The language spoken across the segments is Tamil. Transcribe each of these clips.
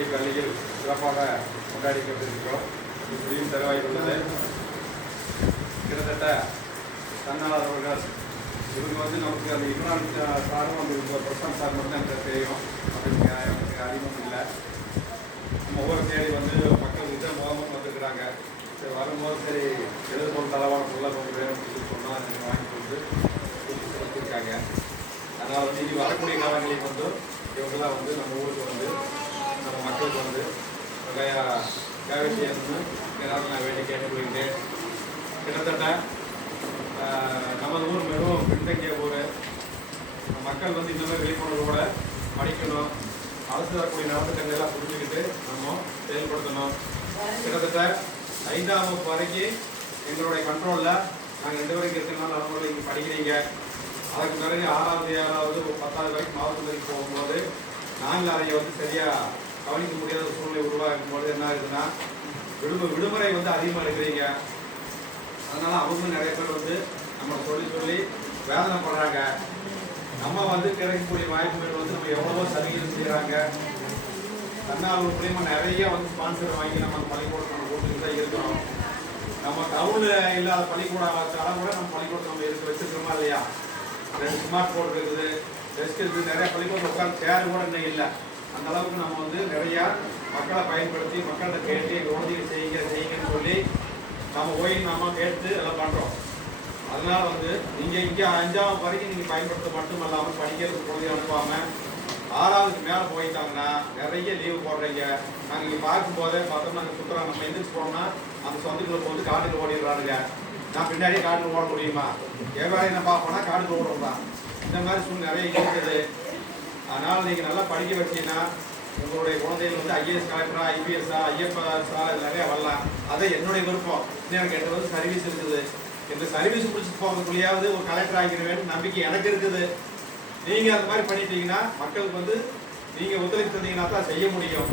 வடக்குடி பள்ளியில் சிறப்பாக கொண்டாடி கொண்டிருக்கிறோம். முடியும் தருவாய்க்குள்ளது. கிட்டத்தட்ட தன்னாளர்கள் இவங்க நமக்கு அந்த இம்ரான் சாரும் அந்த 30% சார் மட்டும் தான் எனக்கு தெரியும். அப்படின்னு எனக்கு அறிமுகம் இல்லை. நம்ம ஊரை தேடி மக்கள் முகமும் வந்துருக்குறாங்க. சரி வரும்போது சரி எழுதுபொருள் தளவான பொருளாக கொண்டு வேணும்னு சொல்லி சொன்னால் நீங்கள் வாங்கி கொடுத்து கொடுத்துருக்காங்க. அதனால் இனி வரக்கூடிய காலங்களில் இவங்கெல்லாம் நம்ம ஊருக்கு நம்ம மக்களுக்கு நிறையா சேவை செய்யணும்னு எல்லாரும் நான் வேண்டி கேட்டுக்கொள்கிறேன். கிட்டத்தட்ட நமது ஊர் மிகவும் பின்தங்கிய ஊர். மக்கள் இந்த மாதிரி விழிப்புணர்வோட படிக்கணும். அரசு தரக்கூடிய நலத்திட்டங்களெல்லாம் புரிஞ்சுக்கிட்டு நம்ம செயல்படுத்தணும். கிட்டத்தட்ட 5ஆம் வகுப்பு வரைக்கும் எங்களுடைய கண்ட்ரோலில் நாங்கள் 2 வரைக்கும் இருக்கிறனால நலமுறை இங்கே படிக்கிறீங்க. அதுக்கு பிறகு 6வது 7வது 10வது வரைக்கும் மாவட்டத்துக்கு போகும்போது நாங்கள் அதை சரியாக கவனிக்க முடியாத சூழ்நிலை உருவாகும் போது என்ன ஆகுதுன்னா விடுமுறை அதிகமாக இருக்கிறீங்க. அதனால அவங்க நிறைய பேர் நம்ம சொல்லி வேதனைப்படுறாங்க. நம்ம கிடைக்கக்கூடிய வாய்ப்புகள் நம்ம எவ்வளவோ சலுகைகள் செய்கிறாங்க. தன்னார்வ மூலியமாக நிறைய ஸ்பான்சர் வாங்கி நம்ம பள்ளிக்கூடத்தை நம்ம கூட்டுக்கு தான் இருக்கிறோம். நம்ம டவுனில் இல்லாத பள்ளிக்கூடம் வச்சாலும் கூட நம்ம பள்ளிக்கூடத்தை நம்ம வச்சுருக்கோமா இல்லையா? 2 ஸ்மார்ட் போர்டு இருக்குது, டெஸ்க் இருக்குது. நிறைய பள்ளிக்கூடம் உட்காந்து சேர் கூட இன்னும் இல்லை. அந்த அளவுக்கு நம்ம நிறையா மக்களை பயன்படுத்தி மக்கள்கிட்ட கேட்டு குழந்தைகள் செய்யுங்கன்னு சொல்லி நம்ம போய் நம்ம கேட்டு எல்லாம் பண்ணுறோம். அதனால நீங்கள் இங்கே 5ஆம் வரைக்கும் நீங்கள் பயன்படுத்த மட்டும் இல்லாமல் படிக்கிறதுக்கு குழந்தைய அனுப்பாமல் 6ஆவதுக்கு மேலே போயிட்டாங்கன்னா நிறைய லீவு போடுறீங்க. நாங்கள் இங்கே பார்க்கும்போதே பார்த்தோம் நாங்கள் சுற்றுறோம். நம்ம எந்திரிச்சு போனோம்னா அந்த சொந்தக்குள்ள காட்டுக்கு ஓடிடுறானுங்க. நான் பின்னாடியே காட்டுக்கு ஓட முடியுமா? என் வேலையை நான் பார்ப்போம்னா காட்டுக்கு ஓடுறோம் தான். இந்த மாதிரி சூழ்நிலை நிறைய இருக்குது. அதனால் நீங்கள் நல்லா படிக்க வச்சீங்கன்னா உங்களுடைய குழந்தைகள் ஐஏஎஸ் கலெக்டரா, ஐபிஎஸ்ஸா, ஐஎஃப்எஸ்ஸா நிறையா வரலாம். அதை என்னுடைய விருப்பம். எனக்கு 8 சர்வீஸ் இருக்குது. இந்த சர்வீஸ் முடிச்சுட்டு போகிறதுக்குள்ளேயாவது ஒரு கலெக்டர் ஆகிற வேண்டும் நம்பிக்கை எனக்கு இருக்குது. நீங்கள் அந்த மாதிரி பண்ணிட்டீங்கன்னா மக்களுக்கு நீங்கள் ஒத்துழைப்பு தந்தீங்கன்னா தான் செய்ய முடியும்.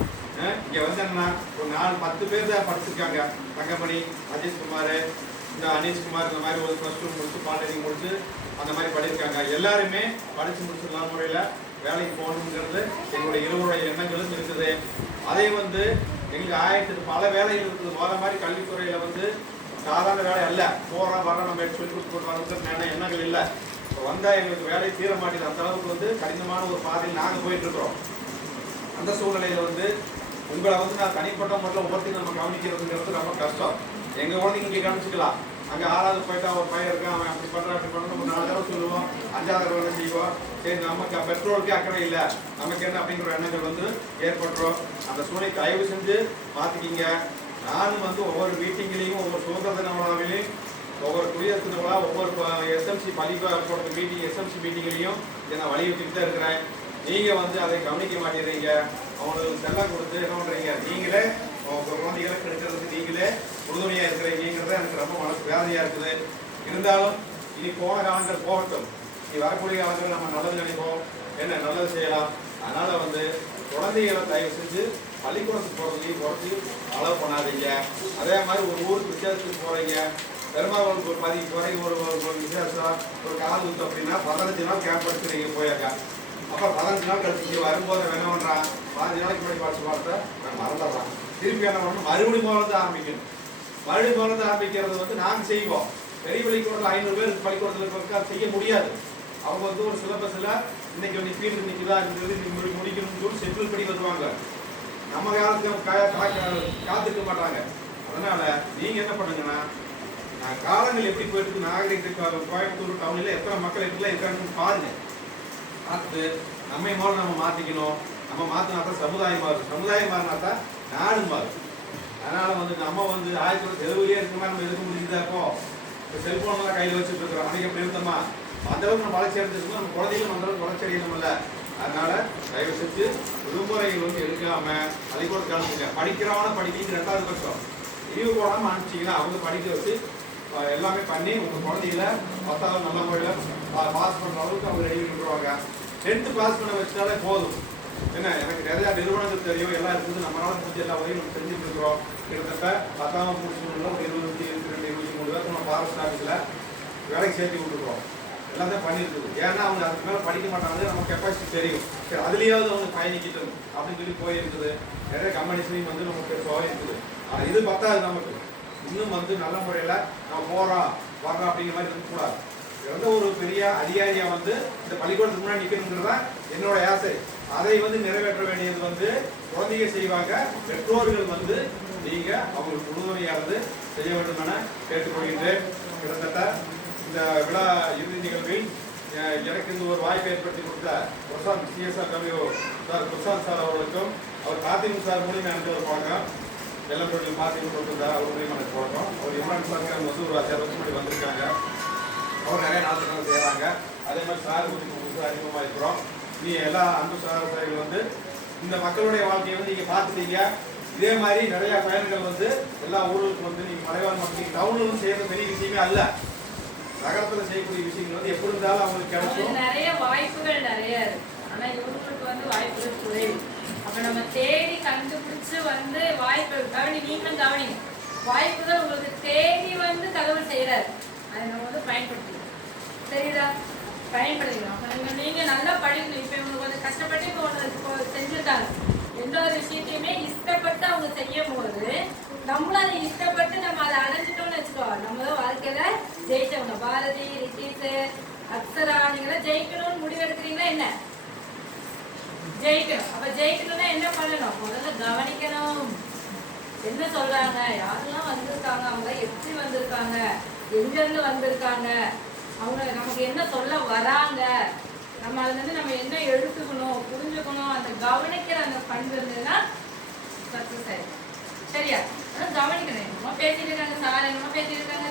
இங்கே என்னன்னா ஒரு 4-10 பேர் தான் படிச்சிருக்காங்க. தங்கமணி, அஜித்குமார், இந்த அனீஷ்குமார், இந்த மாதிரி ஒரு +2 முடிச்சு பாலிடெக்னிக் முடிச்சு அந்த மாதிரி படிச்சிருக்காங்க. எல்லாருமே படித்து முடிச்சிடலாம் முறையில் வேலைக்கு போகணுங்கிறது எங்களுடைய இருவருடைய எண்ணங்களும் இருக்குது. அதை எங்களுக்கு ஆயிரத்துக்கு பல வேலைகள் இருக்குது. மாதிரி கல்வித்துறையில் சாதாரண வேலை அல்ல. போகிறோம் வரோம் நம்ம சொல்லி கொடுத்து வரதுக்கு எண்ணங்கள் இல்லை. இப்போ வந்தால் எங்களுக்கு வேலை தீர மாட்டேங்குது. அந்த அளவுக்கு கடினமான ஒரு பாதையில் நாங்கள் போயிட்டுருக்குறோம். அந்த சூழ்நிலையில் உங்களை நான் தனிப்பட்ட முறையில் ஒவ்வொருத்தையும் நம்ம கவனிக்கிறதுங்கிறது ரொம்ப கஷ்டம். எங்கள் குழந்தைங்க இங்கே கவனிச்சிக்கலாம். அங்கே 6வது போயிட்டா ஒரு பையன் இருக்கான், அவன் அப்படி பண்ணுறான் அப்படி பண்ணணும். நம்ம 4 தடவை சொல்லுவோம், 5ஆவது தடவை செய்வோம். சரி நமக்கு பெற்றோருக்கே அக்கறை இல்லை, நமக்கு என்ன அப்படிங்கிற எண்ணங்கள் ஏற்பட்டுரும். அந்த சூழ்நிலை தயவு செஞ்சு மாற்றிக்கிங்க. நானும் ஒவ்வொரு மீட்டிங்லேயும், ஒவ்வொரு சுதந்திர தின விழாவிலையும், ஒவ்வொரு குடியரசு தின விழா, ஒவ்வொரு எஸ்எம்சி பள்ளிக்கூட மீட்டிங், எஸ்எம்சி மீட்டிங்லையும் இதை நான் வலியுறுத்திட்டு தான் இருக்கிறேன். நீங்கள் அதை கவனிக்க மாட்டேறீங்க. அவங்களுக்கு செல்லம் கொடுத்து என்ன பண்ணுறீங்க? நீங்களே உங்கள் குழந்தைகளை கெடுக்கிறதுக்கு நீங்களே உறுதுணையாக இருக்கிறீங்கிறது எனக்கு ரொம்ப மனசு வேதனையாக இருக்குது. இருந்தாலும் இனி போன காலங்கள் போகட்டும். இனி வரக்கூடிய காலங்கள் நம்ம நல்லது நினைப்போம், என்ன நல்லது செய்யலாம். அதனால் குழந்தைகளை தயவு செஞ்சு பள்ளிக்கூடத்துக்கு போகிறதையும் குறைச்சி அளவு பண்ணாதீங்க. அதே மாதிரி ஒரு ஊருக்கு விசேஷத்துக்கு போகிறீங்க, பெரும்பாலும் ஒரு 10 வரைக்கும் ஒரு விசேஷம், ஒரு காது ஊற்று அப்படின்னா 15 நாள் கேம்ப் எடுத்துறீங்க போயாக்கா. அப்போ 15 நாள் கழிச்சு இங்கே வரும்போது என்ன பண்ணுறான்? 15 நாளைக்கு முன்னாடி பார்த்தா நான் மறந்துடுறான். திருப்பி என்ன பண்ணணும்? மறுபடியும் ஆரம்பிக்கணும். மறுபடியும் ஆரம்பிக்கிறது நாங்கள் செய்வோம். பெரிய பள்ளிக்கூடத்தில் 500 பேர் பள்ளிக்கூடத்தில் செய்ய முடியாது. அவங்க ஒரு சிலபஸில் இன்னைக்கு ஃபீல்டு நிற்குதா இருக்கிறது முடிக்கணும்னு சொல்லி ஷெட்யூல் படி வருவாங்க. நம்ம காலத்துக்கு காத்துக்க மாட்டாங்க. அதனால நீங்கள் என்ன பண்ணுங்கன்னா, காலங்கள் எப்படி போயிட்டு நாகரிக கோயம்புத்தூர் டவுனில் எத்தனை மக்கள் இருக்காங்கன்னு பாருங்க. பார்த்துட்டு நம்ம மூலம் நம்ம மாற்றிக்கணும். நம்ம மாற்றினா தான் சமுதாயம் மாறும். சமுதாயம் மாறினா தான் நாடு மாறும். அதனால் நம்ம 1970 இருக்க மாதிரி நம்ம எதுக்க முடியுதா? இப்போ செல்ஃபோன்லாம் கையில் வச்சுட்டு இருக்கிறோம். அன்றைக்கி எப்படி இருந்தோமா? அந்தளவுக்கு நம்ம வளர்ச்சி அடைஞ்சிருக்கோம். நம்ம குழந்தைகளும் அந்தளவுக்கு வளர்ச்சி அடையணும்ல. அதனால் தயவு செஞ்சு விடுமுறைகள் எடுக்காமல் பள்ளிக்கூடம் கலந்துங்க. படிக்கிறவன படிக்க 2வது பட்சம் லீவு போடாமல் அனுப்பிச்சிங்கன்னா அவங்க படிக்க வச்சு எல்லாமே பண்ணி உங்கள் குழந்தைகளை 10வது நல்ல முறையில் பாஸ் பண்ணுற அளவுக்கு அவங்க ரெடி பண்ணுவாங்க. 10th பாஸ் பண்ண வச்சாலே போதும். என்ன எனக்கு நிறையா நிறுவனங்கள் தெரியும், எல்லாம் இருக்குது. நம்மளால முடிஞ்ச எல்லா வரையும் நம்ம செஞ்சுட்டு இருக்கிறோம். கிட்டத்தட்ட 10ஆம் முடிச்சுள்ள ஒரு 22, 23 பேருக்கு நம்ம ஃபாரஸ்ட் ஆஃபீஸில் வேலைக்கு சேர்த்து விட்டுருக்கோம். எல்லாத்தையும் பண்ணியிருக்குது. ஏன்னா அவங்க அதுக்கு மேலே படிக்க மாட்டாங்க. நம்ம கெப்பாசிட்டி தெரியும். சரி அதுலேயாவது அவங்க பயணிக்கிட்டோம் அப்படின்னு சொல்லி போயிருக்குது. நிறைய கம்பெனிஸ்லையும் வந்து நமக்கு பெருசாக இருக்குது. ஆனால் இது பத்தாது, நமக்கு இன்னும் வந்து நல்ல முறையில் நம்ம போகிறோம் வர்றோம் அப்படிங்கிற மாதிரி இருக்கக்கூடாது. இறந்த ஒரு பெரிய அதிகாரியாக வந்து இந்த பள்ளிக்கூடத்துக்கு முன்னாடி நிற்கணுங்கிறது தான் என்னோட ஆசை. அதை வந்து நிறைவேற்ற வேண்டியது வந்து குழந்தைங்க செய்வாங்க. பெற்றோர்கள் வந்து நீங்கள் அவங்களுக்கு உறுதுணையாக இருந்து செய்ய வேண்டும் என கேட்டுக்கொள்கின்றேன். கிட்டத்தட்ட இந்த விழா இறுதி நிகழ்வில் எனக்கு இந்த ஒரு வாய்ப்பை ஏற்படுத்தி கொடுத்த Prashanth CSRW sir Prashanth sir அவர்களுக்கும் அவர் கார்த்திக் சார் மூலியமாக எனக்கு ஒரு பழக்கம், வெள்ளம் தொழில் கார்த்திக் கொடுத்துருந்தார், அவர் மூலியமாக எனக்கு பழக்கம். அவர் இம்ரான் சார் வந்து ஒரு 5 வருஷம் முன்னாடி வந்திருக்காங்க. அவர் நிறைய நாட்டுகள் செய்கிறாங்க. அதே மாதிரி சார் புதுசு அறிமுகமாக இருக்கிறோம். நீ எல்லா அன்பு சார்கள் வந்து இந்த மக்களுடைய வாழ்க்கையை வந்து நீங்கள் பார்த்துட்டீங்க. இதே மாதிரி நிறைய பயன்கள் வந்து எல்லா ஊர்களுக்கும் வந்து நீங்கள் மலைவாழ் மக்கள் டவுன்ல வந்து செய்யறது பெரிய விஷயமே அல்ல. நகரத்துல செய்யக்கூடிய விஷயங்கள் வந்து எப்படி இருந்தாலும் அவங்களுக்கு கிடைக்கும். நிறைய வாய்ப்புகள் நிறைய இருக்கு. ஆனா இவங்களுக்கு வந்து வாய்ப்புகள் குறைவு. அப்ப நம்ம தேடி கண்டுபிடிச்சு வந்து வாய்ப்பு நீங்களும் கவனிங்க. வாய்ப்புகள் உங்களுக்கு தேடி வந்து தகவல் செய்யறாரு. அதை நம்ம வந்து பயன்படுத்திக்கணும். சரிதா? பயன்படுத்திக்கணும். அப்ப நீங்க நல்லா படிக்கணும். இப்ப இவங்களுக்கு வந்து கஷ்டப்பட்டு இப்போ செஞ்சிருக்காங்க. எந்த ஒரு விஷயத்தையுமே இஷ்டப்பட்டு அவங்க செய்யும் போது நம்மளும் அதை இஷ்டப்பட்டு நம்ம அதை அடைஞ்சிட்டோம்னு வச்சுக்கோ, நம்ம வாழ்க்கையில ஜெயிச்சவங்க. பாரதி, ரித்தீஷ், அக்ஷரா நீங்களாம் ஜெயிக்கணும்னு முடிவெடுக்கிறீங்கன்னா என்ன? ஜெயிக்கணும். அப்ப ஜெயிக்கணும்னா என்ன பண்ணணும்? முதல்ல கவனிக்கணும். என்ன சொல்றாங்க, யாரெல்லாம் வந்திருக்காங்க, அவங்க எப்படி வந்திருக்காங்க, எங்க இருந்து வந்திருக்காங்க, அவங்க நமக்கு என்ன சொல்ல வராங்க, நம்ம அதுல இருந்து நம்ம என்ன எடுத்துக்கணும், புரிஞ்சுக்கணும். அந்த கவனிக்கிற அந்த பண்பு இருந்ததுன்னா சக்சஸ் ஆயிடும். சரியா? கவனிக்கணும். என்னமோ பேசிட்டு இருக்காங்க சார், என்னமோ பேசிட்டு இருக்காங்க.